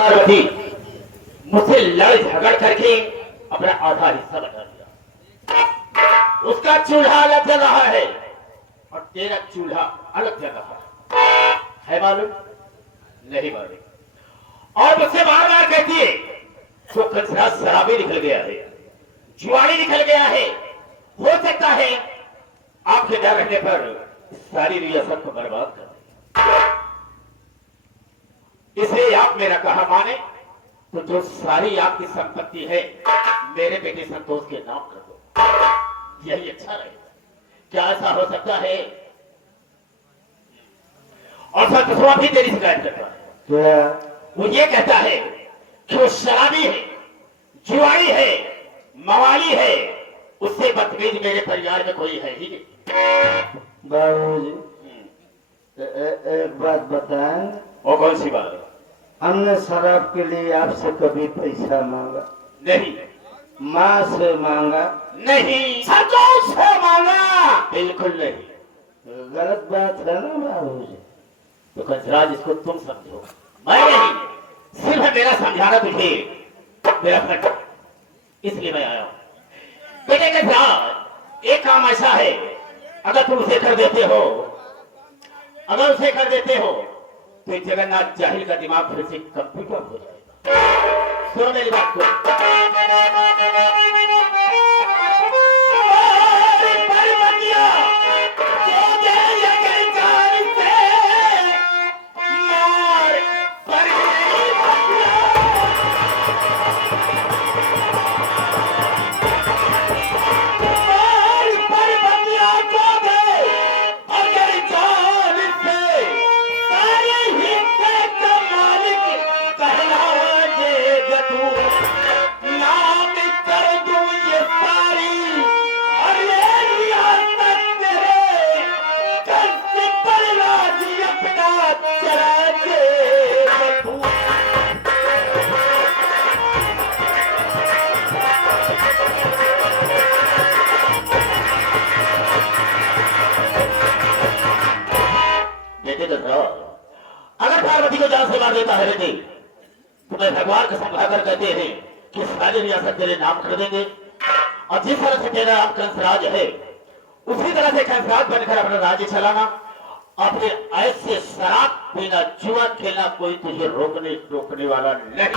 पार्वती मुझसे लड़ झगड़ करके अपना आधा हिस्सा बना दिया। उसका चूल्हा अलग जल रहा है और तेरा चूल्हा अलग जल रहा है मालूम? नहीं मालूम। और मुझसे बार बार कहती है वो कंसरा शराबी निकल गया है, जुआरी निकल गया है। हो सकता है आपके डर रहने पर सारी रियासत को बर्बाद कर दे। इसलिए आप मेरा कहा माने तो जो सारी आपकी संपत्ति है मेरे बेटे संतोष के नाम कर दो, यही अच्छा रहेगा। क्या ऐसा हो सकता है? और संतोष भी तेरी शिकायत करता है। क्या? वो ये कहता है कि वो शराबी है, जुआरी है, मवाली है, उससे बदतमीज मेरे परिवार में कोई है ही नहीं। बाबूजी एक बात बताएं। और कौन सी बात है? हमने शराब के लिए आपसे कभी पैसा मांगा नहीं। माँ से मांगा नहीं। संतोष से मांगा? बिल्कुल नहीं। गलत बात है ना बाबूजी? तो कंसराज इसको तुम समझो, मैं नहीं। सिर्फ मेरा समझाना तुझे मेरा फर्ज है, इसलिए मैं आया हूं। बेटे कंसराज एक काम ऐसा है, अगर तुम उसे कर देते हो, अगर उसे कर देते हो तो जगन्नाथ जाहिल का दिमाग फिर से कंप्यूटर हो जाएगा। सुनो मेरी बात को। अगर पार्वती को जान से मार देता है बेटे तो मैं भगवान को समझाकर कहते हैं कि सारी रियासत तेरे नाम कर देंगे, और जिस तरह से तेरा नाम कंसराज है उसी तरह से कंसराज बनकर अपना राज्य चलाना। अपने ऐसे शराब पीना, जुआ खेलना कोई तुझे रोकने वाला नहीं।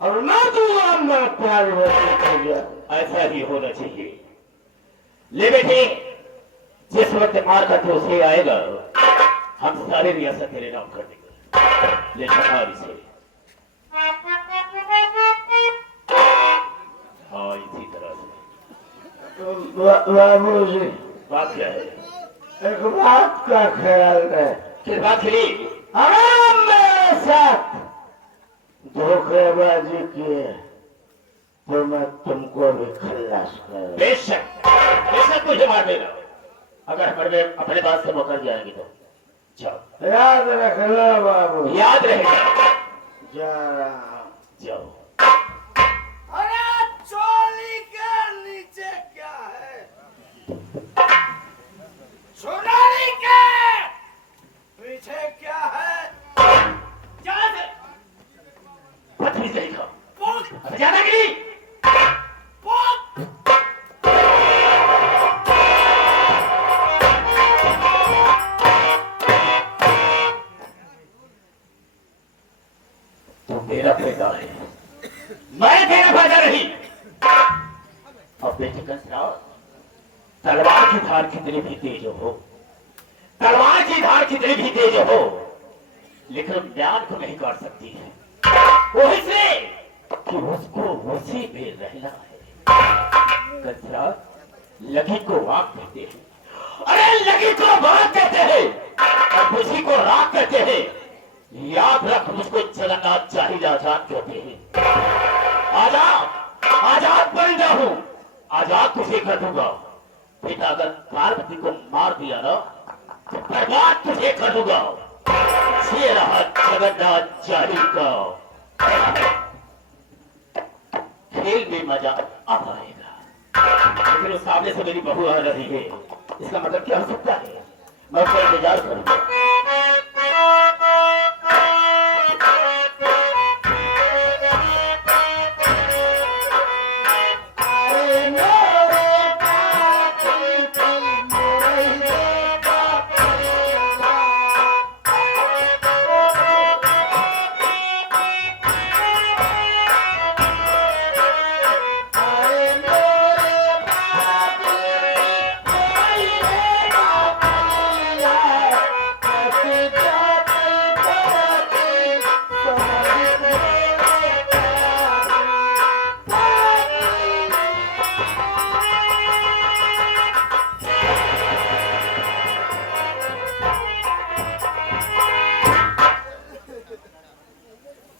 और ना दूंगा मैं पार्वती। ऐसा ही होना चाहिए। ले बेटे, जिस वक्त मार का उसे आएगा हम सारे रियासत तेरे नाम कर देंगे। ले सफारी से। हाँ इसी तरह से। बाबूजी बात क्या है? एक बात का ख्याल है। किस बात के लिए? अगर मेरे साथ धोखेबाजी किए तो मैं तुमको भी खल्लास कर। बेशक मुझे मार देगा अगर हमारे अपने बात से मुकर जाएंगे तो। जाओ, याद रखना बाबू। याद रहेगा। जा रहा हूं। जाओ। अरे चोली के नीचे क्या है? सोनाली के पीछे क्या है? पत्नी से लिखो। जाना कि नहीं? तेरा फायदा है, मैं तेरा फायदा नहीं। अब बेटे कंसराज, तलवार की धार कितनी भी तेज हो, तलवार की धार कितनी भी तेज हो, लेकिन ज्ञान को नहीं काट सकती है। वो इसलिए कि उसको उसी में रहना है। कंसराज, लगी को आग कहते हैं, अरे लगी को आग कहते हैं और उसी को राग कहते हैं। याद रख, मुझको चलना चाहिए आजाद कहते हैं। आजाद, आजाद परिंदा हूं, आजाद तुझे कर दूंगा। बेटा अगर पार्वती को मार दिया ना तो बर्बाद तुझे कर दूंगा। ये रहा जगन्नाथ चाही का खेल में मजा अब आएगा। लेकिन उस सामने से मेरी बहू आ रही है, इसका मतलब क्या हो सकता है? मैं उसका इंतजार करूंगा।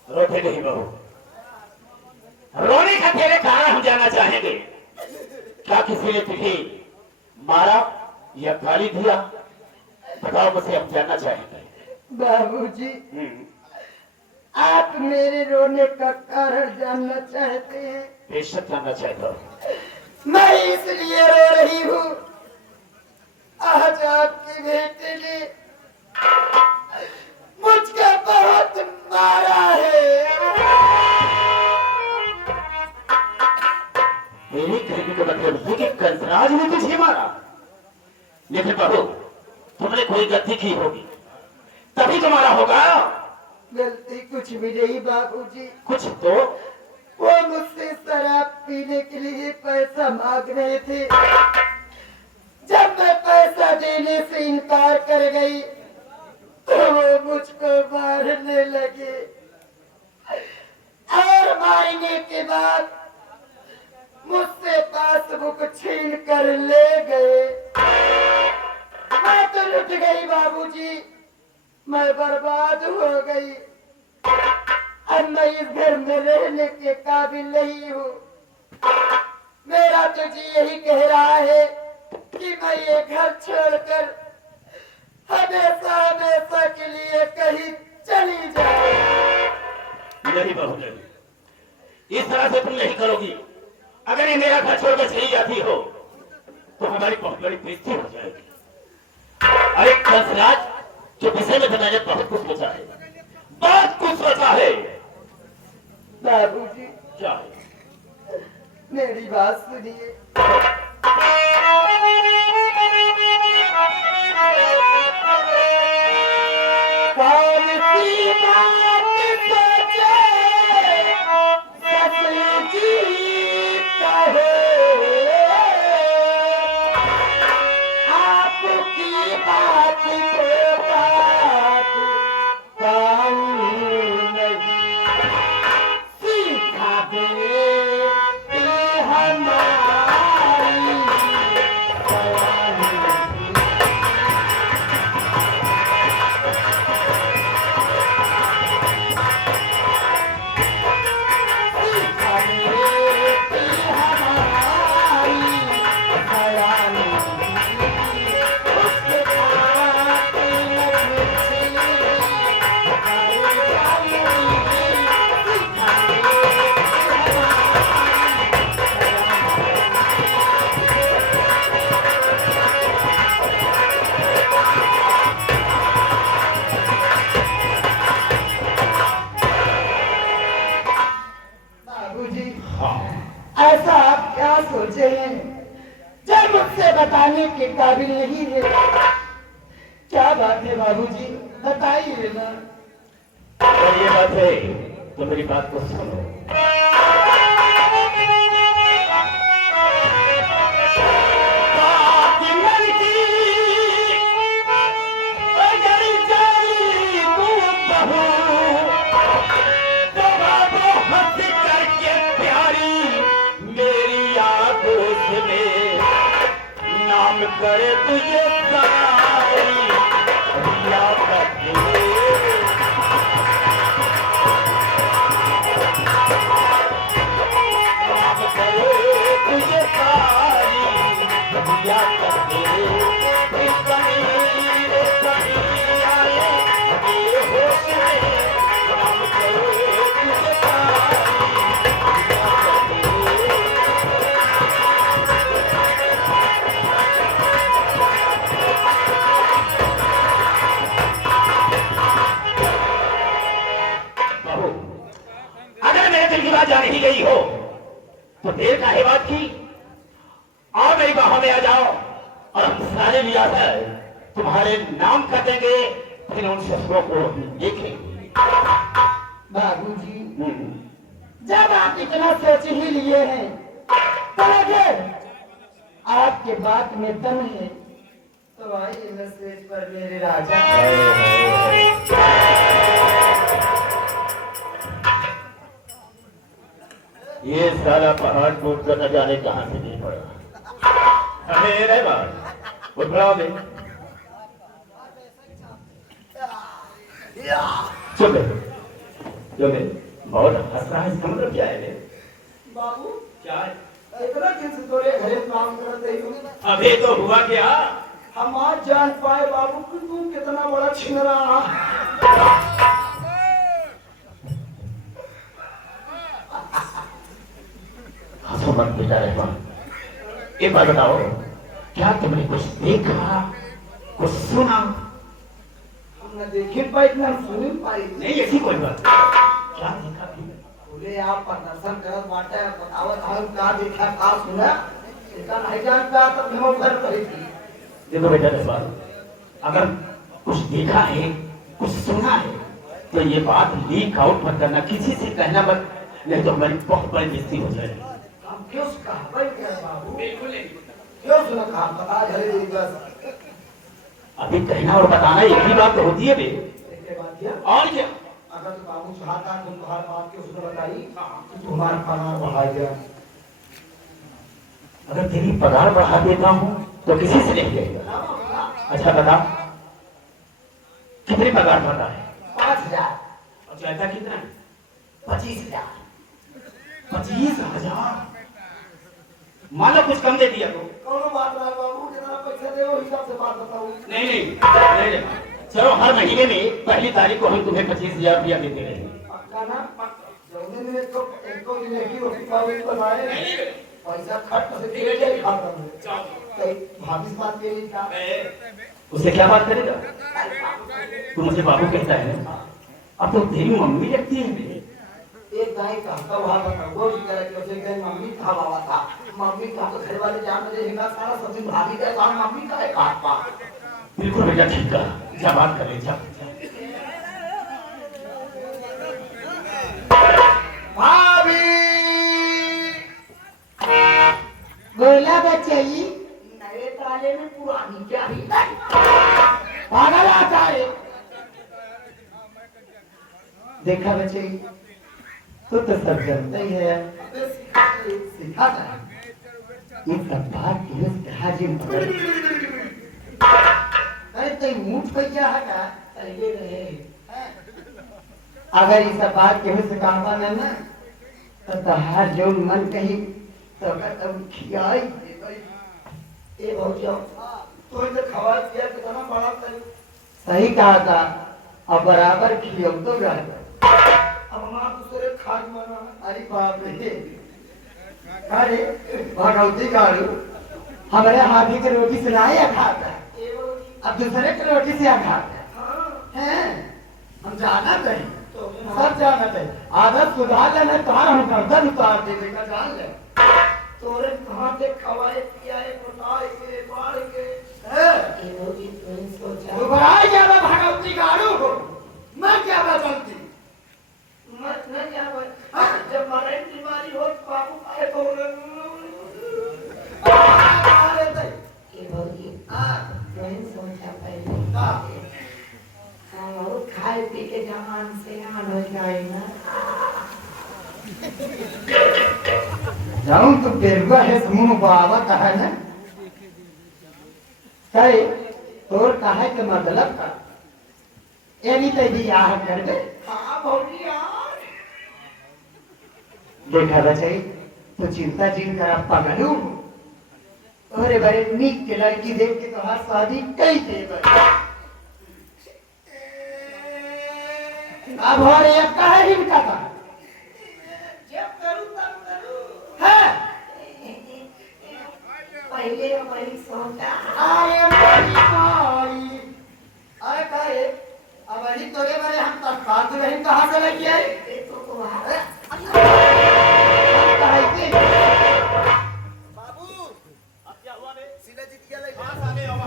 रोते नहीं बहू, रोने का तेरे कारण हम जाना चाहेंगे। क्या किसी ने तुझे मारा या गाली दिया? बताओ, मुझे हम जानना चाहेंगे। बाबूजी, आप मेरे रोने का कारण जानना चाहते हैं? बेशक जानना चाहता हूं। मैं इसलिए रो रही हूँ, आज आपके बेटे ने मुझको बहुत मारा है। मेरी कहने का मतलब ये कि कंसराज ने तुझे मारा। लेकिन बहू, तुमने कोई गलती की होगी तभी तुम्हारा होगा। गलती कुछ भी नहीं बाबूजी। कुछ तो वो मुझसे शराब पीने के लिए पैसा मांग रहे थे। जब मैं पैसा देने से इनकार कर गई तो वो मुझको मारने लगे और मारने के बाद मुझसे पासबुक छीन कर ले गए। मैं तो लुट गई बाबूजी, मैं बर्बाद हो गई। अब मैं इस घर में रहने के काबिल नहीं हूँ। मेरा तो जी यही कह रहा है कि मैं ये घर छोड़कर हमेशा हमेशा के लिए कहीं चली जाए। नहीं बहू, नहीं, इस तरह से तुम नहीं करोगी। अगर ये मेरा घर छोड़कर चली जाती हो तो हमारी बहुत बड़ी बेइज्जती हो जाएगी। अरे कंसराज, जो विषय में तो मैंने बहुत कुछ सोचा है, बहुत कुछ सोचा है। बाबूजी, क्या है? मेरी बात सुनिए। कौन सी बात सोचे ससुर जी कहे, आपकी बात को बात पाऊं नहीं, सीखा दे हमारी ऐसा आप क्या सोचे हैं जब मुझसे बताने के काबिल नहीं है? क्या बात है बाबूजी, बताइए ना। और ये बात है तो मेरी बात को सुनो। नाम करे तुझे सारी याद रखे। नाम करे तुझे सारी याद रखे। इस कमी आए ये होश में। नाम करे तुझे सारी याद रखे। जाने ही गई हो तो देर काहे बात की। आओ मेरी बाहों में आ जाओ और हम सारे लिया है तुम्हारे नाम कर देंगे। फिर उन शस्त्रों को देखेंगे। बाबूजी, जब आप इतना सोच ही लिए हैं तो अगर आपके बात में दम है तो आइए मैं स्टेज पर मेरे राजा। ये सारा पहाड़ टूट कर न जाने कहां से गिर पड़ा। अरे बात उठा दे। चुप है बहुत हंस रहा है। इसका मतलब क्या है? बाबू क्या है? इतना दिन से तोरे घरे काम करते ही हो। अभी तो हुआ क्या? हम आज जान पाए बाबू कि तू कितना बड़ा छिनरा। हंसो मत बेटा रहमान। एक बात बताओ, क्या तुमने कुछ देखा कुछ सुना? हमने देखे पाई ना सुनी पाई। नहीं ऐसी कोई बात। क्या देखा तुमने? बोले आप प्रदर्शन करत बाटे बतावत हम का देखा का सुना। इसका नहीं जानता तब हम घर पर थी। देखो बेटा रहमान, अगर कुछ देखा है कुछ सुना है तो ये बात लीक आउट मत करना, किसी से कहना मत, नहीं तो हमारी बहुत बड़ी बेइज्जती हो जाएगी। हम क्यों कहा भाई क्या बाबू? बिल्कुल नहीं। क्यों सुना कहा बता जल्दी बस। अभी कहना और बताना एक ही बात तो होती है बे। इसके बाद क्या? और क्या? अगर तो बाबू चाहता तुम तुम्हारी बात क्यों उसने बताई कि तुम्हारा पगार बढ़ा गया। अगर तेरी पगार बढ़ा देता हूँ तो किसी से नहीं कहेगा। अच्छा बता कितनी पगार बढ़ा है? 5000। और चाहता कितना है? 25,000। 25,000। मानो कुछ कम दे दिया तो। कौन बात रहा बाबू? कितना पैसा दे वो हिसाब से बात बताऊं। नहीं चलो हर महीने में पहली तारीख को हम तुम्हें 25,000 रुपया देते रहेंगे। पक्का ना? जौने में एक लेकी रोटी पावे बनाए पैसा खर्च से दे दे खाता हूं। तो भाभी से बात करी क्या? उससे क्या बात करेगा? तू मुझे बाबू कहता है ना, अब तो तेरी मम्मी लगती है। एक गाय कहता वहां पर वो भी करे कि उसे गई मम्मी था बाबा था। मम्मी का तो घर वाले जान मुझे हिंगा सारा सब्जी भाभी का काम मम्मी का है काटपा। बिल्कुल बेटा ठीक है, जा बात कर ले जा। भाभी बोला बच्ची नए ताले में पुरानी क्या ही पागल आता है। देखा बच्ची तो सब जानते ही है। सिखाता है ये सब बात के हाजिर पकड़ अरे तई मूठ पैसा है का पहले रहे। अगर ये सब बात के से कहवा ना तो तहार जो मन कही तो तब खियाई ए भौजा तो इधर खवा किया कितना बड़ा सही कहा था। अब बराबर खियो तो रहता। अब मां दूसरे खाद मना। अरे बाप रे अरे भगवती गाड़ी हमारे हाथी की रोटी से नहीं खाता अब दूसरे की रोटी से खाता है। हम जाना चाहिए सब जाना चाहिए। आदत सुधार लेना तुम्हारा हम गर्दन उतार देने का जान ले। तोरे कहाँ से खवाए पियाए बताए के बाढ़ के भगवती गाड़ू हो मैं क्या बचलती मैं खाए पी के जवान से हाल हो जाए ना जाऊं तो बेरुआ है मुंह बावत है ना कहे तोर कहे के मतलब का यानी तो बियाह कर दे हाँ भौजी यार देखा बचाई तो चिंता जिन कर पगलू अरे बड़े नीक के लड़की देख के तो हर शादी कई दे अब हो रे अब कहे ही बिठा था जब करूं तब करूं है पहले हमारी सोचा अरे भाई अरे कहे अब अभी तोरे बारे हम तत्काल तो नहीं कहां से लेके आए तो कहे कि बाबू अब क्या हुआ रे सीला जीत गया ले पास आ गए आवा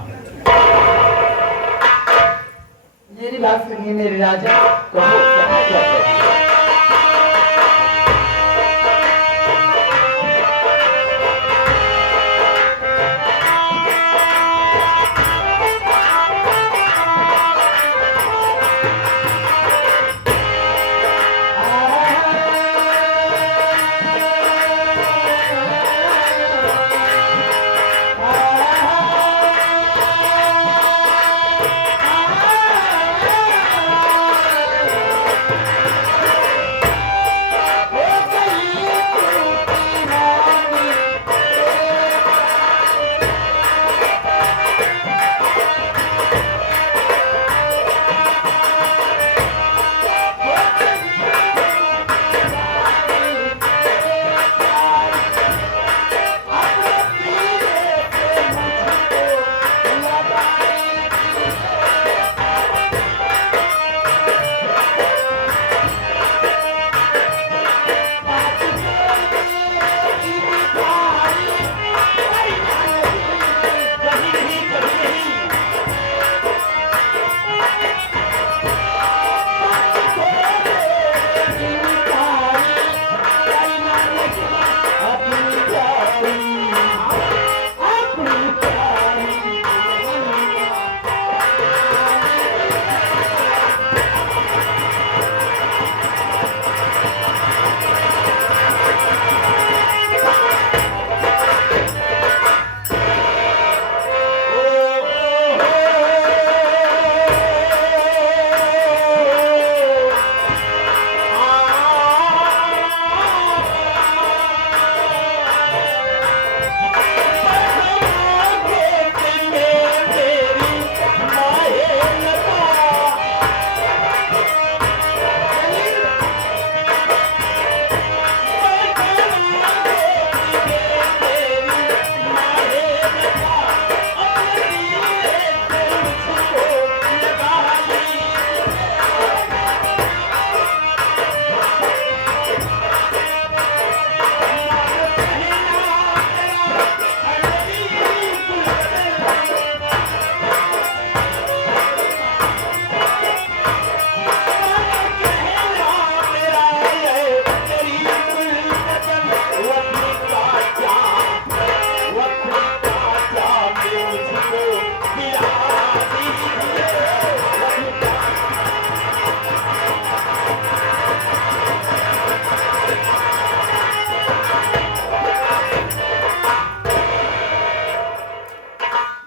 मेरी बात सुनिए मेरे राजा कहो क्या कहते हैं?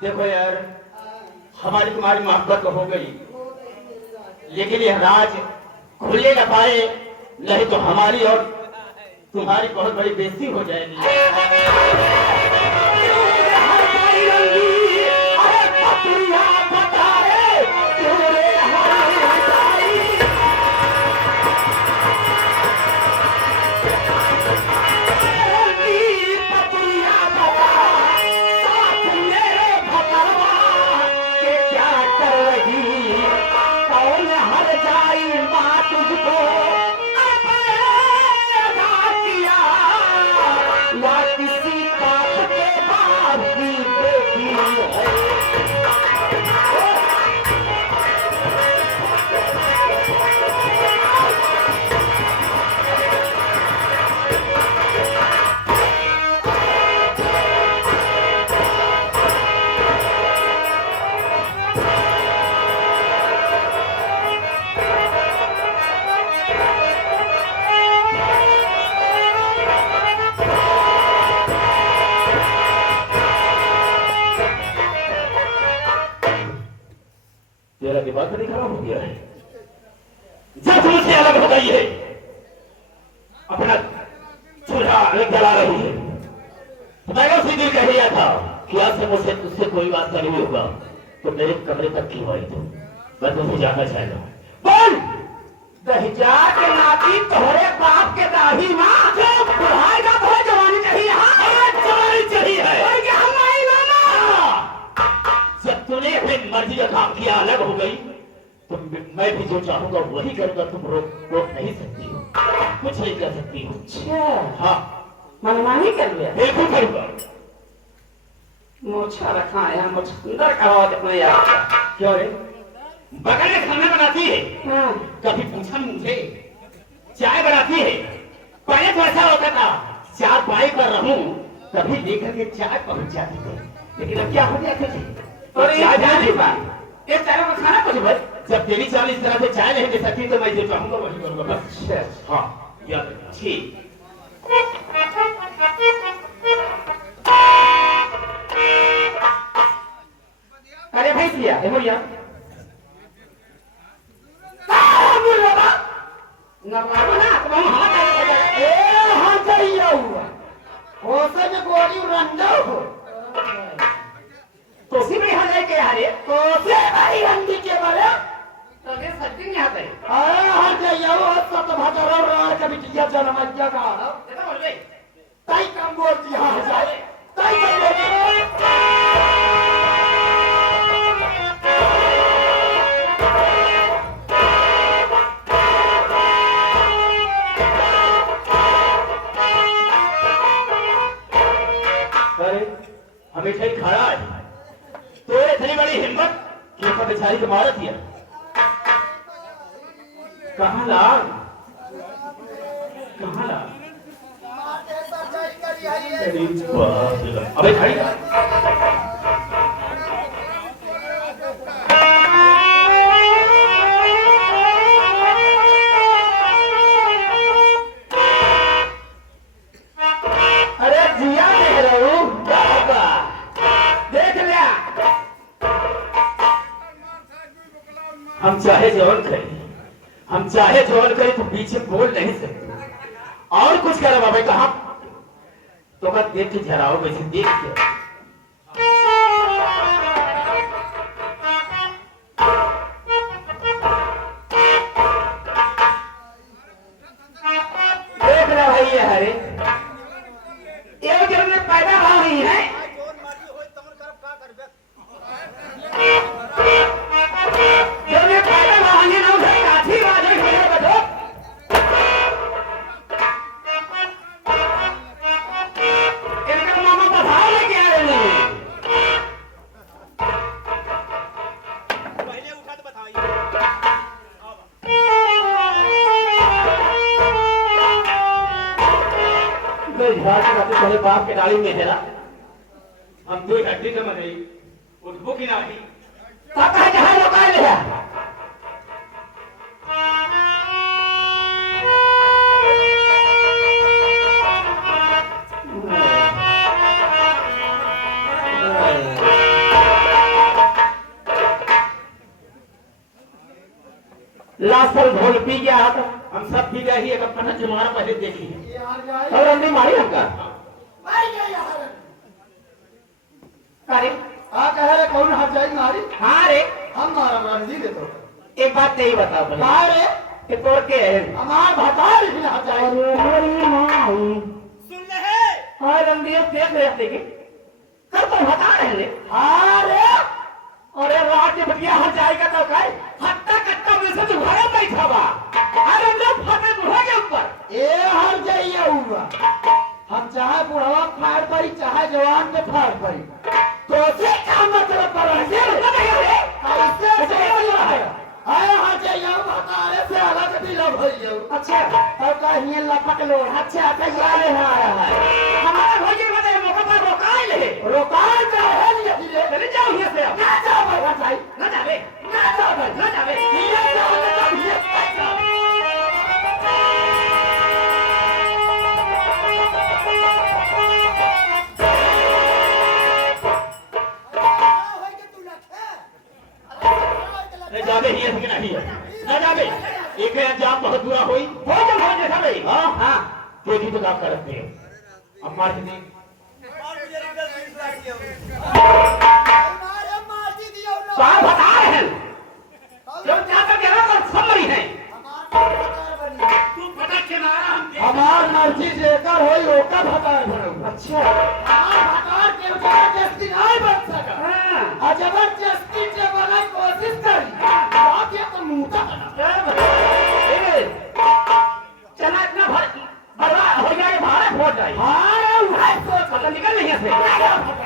देखो यार हमारी तुम्हारी मोहब्बत तो हो गई लेकिन यह राज खुले न पाए नहीं तो हमारी और तुम्हारी बहुत बड़ी बेइज्जती हो जाएगी किसी का रही है, अपना चूल्हा अलग जला रही है। तो मैंने उसी दिन कह दिया था कि आज से मुझसे तुझसे कोई वास्ता नहीं होगा। तो मेरे कमरे तक क्यों आई तू? मैं तुझसे जानना चाहता हूँ। बोल। दहिजा के नाती तोहरे बाप के दाही माँ जो बुढ़ाई का बहुत जवानी चाहिए। हाँ जवानी चाहिए है। और क्या हमारी मामा जब तूने अपनी मर्जी का काम किया, अलग हो गई, तो मैं भी जो चाहूंगा वही करूंगा। तुम रोक नहीं सकती हो, कुछ नहीं कर सकती हो। अच्छा हाँ मनमानी कर लिया। बिल्कुल करूंगा। मोछा रखा है, मुझ सुंदर करवा दे अपने यार। क्यों रे? बगल में खाना बनाती है, हाँ कभी पूछा मुझे? चाय बनाती है, पहले तो ऐसा होता था चार पाई पर रहूं कभी लेकर के चाय पहुंच जाती थी, लेकिन अब क्या हो गया तुझे? और ये चाय जाने नहीं पर ये चारों का खाना कुछ भाई। जब तेरी चाल इस तरह से चाय नहीं दे सकती तो मैं जो चाहूंगा वही करूंगा बस। अच्छा हाँ याद रखना। ठीक। अरे भाई सिया देखो यार, हमेशा ही खड़ा है तो इतनी बड़ी हिम्मत कि ऊपर बेचारी को मारत दिया। कहाँ लाल, कहाँ लाल? अबे खड़ी हम चाहे जवान करें, हम चाहे जवान करें तो पीछे बोल नहीं सकते। और कुछ करो बाबा कहा तो मैं देख के झराओ वैसे देख के। देख रहा भाई ये हरे एक जन्म में पैदा भाव नहीं है। जब ये पैदा भावने ना उसे काठी बाजे मेरे बदो इनका मामा बधाओ लेके आ रहे हैं। पहले उठा तो बताइए। मैं झाड़ के बातें पहले बाप के डाली में है ना, हम दो हड्डी का मनाई उठबो की नाही काका जहां लोका ले लास्ट ढोल पी गया तो हम सब पी गए ही एक अपना जमाना पहले देखी है और हमने मारी हमका। अरे आ कह रे कौन हाथ जाई मारी हाँ रे हम मारा रणजी दे तो एक बात नहीं बताओ पहले कहा रे कि तोड़ के है हमार भता रे हाथ जाई सुन ले है। हाँ रंदिया देख रहे थे कि कर तो बता रहे थे हाँ रे अरे रात के बटिया हट जाएगा तो काय हट्टा कट्टा में से तो घरे बैठा बा अरे जब फटे मुहे के ऊपर ए हर जाइए हुआ हम चाहे बुढ़वा फाड़ पड़ी चाहे जवान पे फाड़ पड़ी तो से क्या मतलब पर है कैसे आए हां जाइए बता रे से अलग भी लव भइयो अच्छा तब कहिए लपक लो अच्छा कैसा ले आया है हमारा भोजी में मौका पर रोकाई ले रोकान का है नहीं धीरे चले जाओ यहाँ से ना जाओ भाई भाई ना जावे ना जाओ भाई ना जावे ये जाओ ना ये पैसा जावे ही है कि नहीं है ना जावे एक अंजाम बहुत बुरा हुई भोजन हो जैसा भाई हाँ हाँ देखी तो काम करते हैं अब मार दी हमारे माटी दियो ना कहाँ बता रहे हैं जो जाकर के ना समरी है तू फटक के मारा हम देख हमार मर्जी जेकर होई ओकर भतार भरो अच्छा हमार भतार के जबरदस्ती नहीं बन सका हां आ जबरदस्ती से बना कोशिश करी बात ये तो मुंह तक चला इतना बर्बाद हो जाए भारत हो जाए हां उठाई सोच पता निकल नहीं से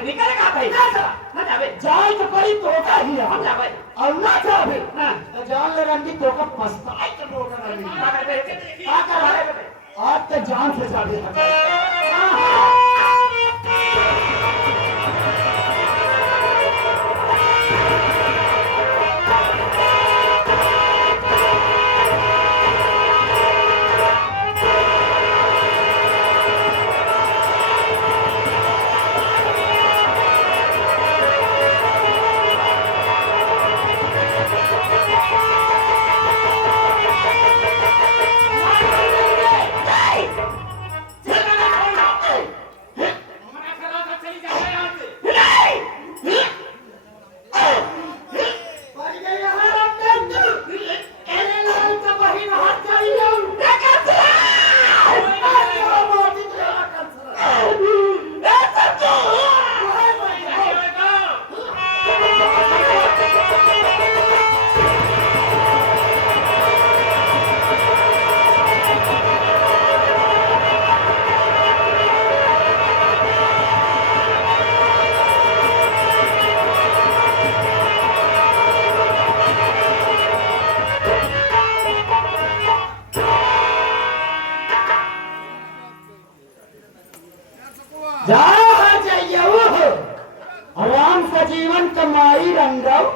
निकल का भाई ना जावे जाए तो करी तो का ही हम जावे और ना जावे हां तो जान ले रंगी तो का पछताई तो रोका नहीं क्या कर आज तो जान से जावे मना करो तो चली जाओ यहाँ से पर ये यहाँ रखते तू एने लाल का बहिन हाथ चली जाऊं आराम से जीवन कमाई रंगव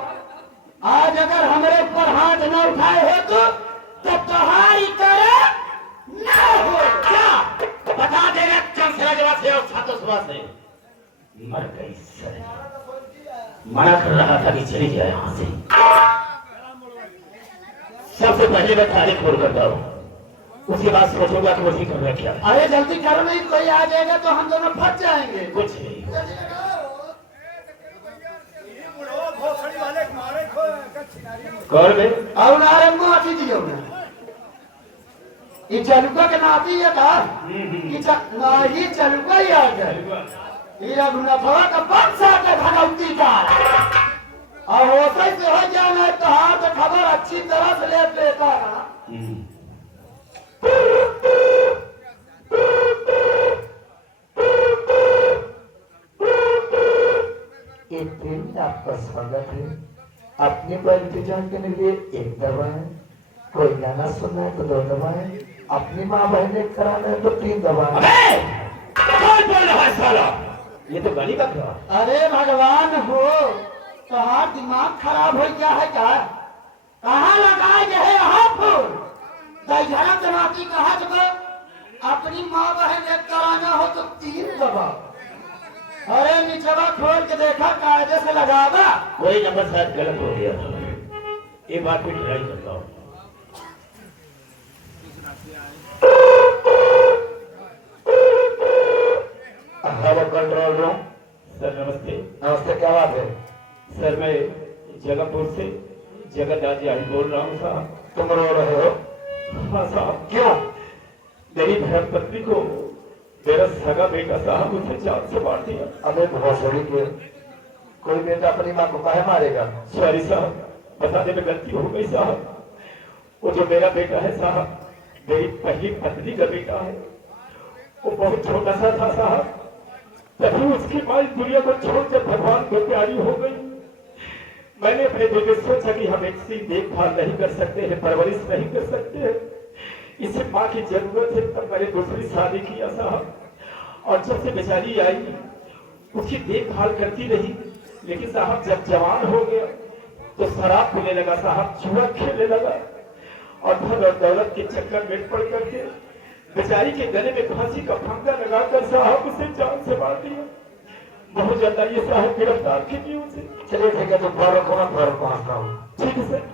आज अगर हमारे ऊपर हाथ न उठाए हो तो तुम्हारी करे न हो क्या बता देगा चंसला जवाब से और छात्र सभा से मर गई सर मना कर रहा था कि चली जाए यहाँ से सबसे पहले मैं तारीख खोल करता हूँ उसके बाद सोचूंगा कि मुझे करना क्या है। अरे जल्दी करो नहीं कोई आ जाएगा तो हम दोनों फंस जाएंगे कुछ नहीं कौन में और नारंगो आती दियो ना ये चलुका के नाती है का नहीं चलुका ही आ गया ये रघुनाथवा का पंच आके भगवती का और होते से हो जाना है तो हाँ तो खबर अच्छी तरह से ले लेता रहा एक दिन आपका स्वागत है अपने पर इंतजार करने के लिए एक दवा है कोई गाना सुनना है तो 2 दवाएं अपनी माँ बहने कराना है तो 3 दवाएं अबे कौन बोल रहा है साला ये तो गली का था अरे भगवान हो तुम्हारा दिमाग खराब हो गया है क्या कहाँ लगाए गए है यहाँ फूल दशहरा जमाती कहा जब अपनी माँ बहन एक कराना हो तो 3 दवा अरे नीचवा खोल के देखा कायदे से लगावा कोई नंबर शायद गलत हो गया था एक बार फिर ट्राई करता हूँ हवा कंट्रोल रूम सर नमस्ते नमस्ते क्या बात है सर मैं जगतपुर से जगत राजी बोल रहा हूँ साहब तुम रो रहे हो हाँ साहब क्यों मेरी धर्म पत्नी को मेरा सगा बेटा साहब उसे जान से मार दिया अबे भोसड़ी के कोई बेटा अपनी माँ को काहे मारेगा सॉरी साहब बताने में गलती हो गई साहब वो जो मेरा बेटा है साहब मेरी पहली पत्नी का बेटा है वो बहुत छोटा सा था साहब तभी उसकी माँ इस दुनिया को छोड़कर भगवान को प्यारी हो गई मैंने अपने दिल में सोचा कि हम इसकी देखभाल नहीं कर सकते हैं परवरिश नहीं कर सकते हैं इसे माँ की जरूरत है तब मैंने दूसरी शादी किया साहब और जब से बेचारी आई उसकी देखभाल करती रही लेकिन साहब जब जवान हो गया तो शराब पीने लगा साहब जुआ खेलने लगा और धन और दौलत के चक्कर में पड़ करके बेचारी के गले में फांसी का फंदा लगाकर साहब उसे जान से मार दिया बहुत ज्यादा ये साहब गिरफ्तार कीजिए उसे चलिए ठीक है तो फर्क होना फर्क पहुंचता हूँ ठीक है सर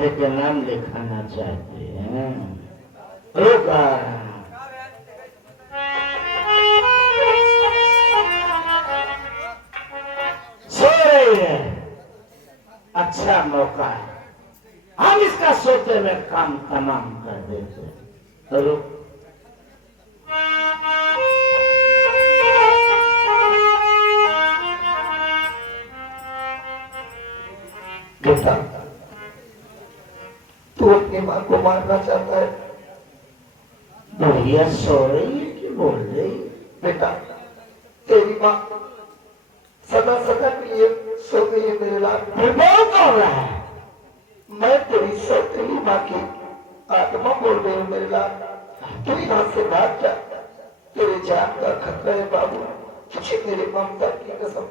बेटे के नाम लिखाना चाहते हैं? रुका, सो रही है, अच्छा मौका है, हम इसका सोते में काम तमाम कर देते हैं। रुक, बेटा, तू अपनी माँ को मारना चाहता है? बुढ़िया सो रही है कि बोल रही है? बेटा, तेरी माँ सदा सदा के लिए सो गई है मेरे लाल। फिर बोल कौन रहा है? मैं तेरी सौतेली माँ की आत्मा बोल रही हूँ मेरे लाल। तू यहाँ से भाग जा, तेरे जान का खतरा है बाबू, तुझे मेरे ममता की कसम।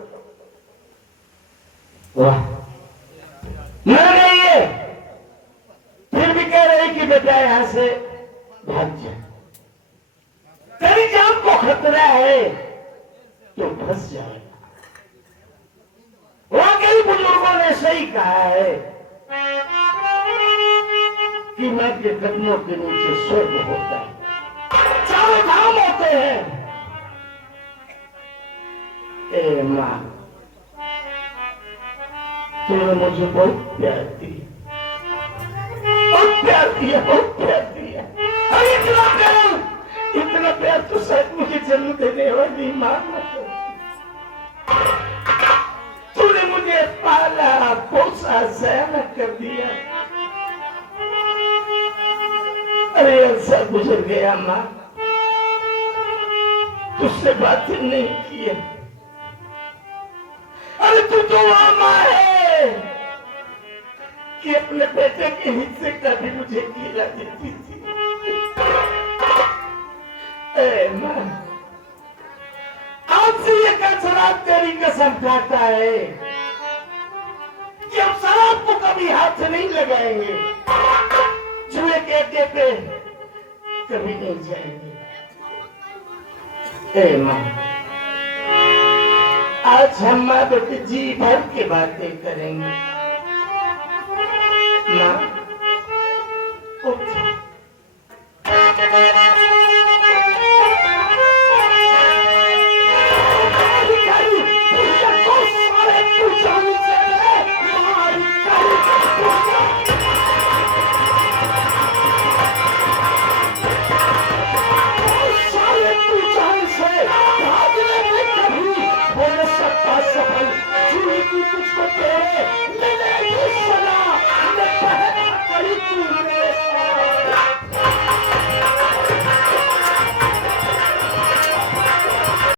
वाह, मर गई है, फिर भी कह रही कि बेटा यहाँ से भाग जा, तेरी जान को खतरा है, तो फंस जाएगा। वाकई बुजुर्गों ने सही कहा है कि माँ के कदमों के नीचे स्वर्ग होता है, चारों धाम होते हैं। ए माँ, तूने मुझे बहुत प्यार दिया, बहुत प्यार दिया, बहुत प्यार दिया। अरे इतना प्यार तो शायद मुझे जन्म देने वाली माँ ने। तूने मुझे पाला पोसा सयाना कर दिया। अरे ऐसा गुजर गया माँ, तुझसे बातें नहीं किया। अरे तू तो वह माँ है कि अपने बेटे के हिस्से का भी मुझे खिला देती थी। ए माँ, आज से ये शराब तेरी कसम खाता है कि हम शराब को कभी हाथ नहीं लगाएंगे, जुए के अड्डे पे कभी नहीं जाएंगे। ए माँ, आज हम माँ बेटे जी भर के बातें करेंगे। माँ, उठ।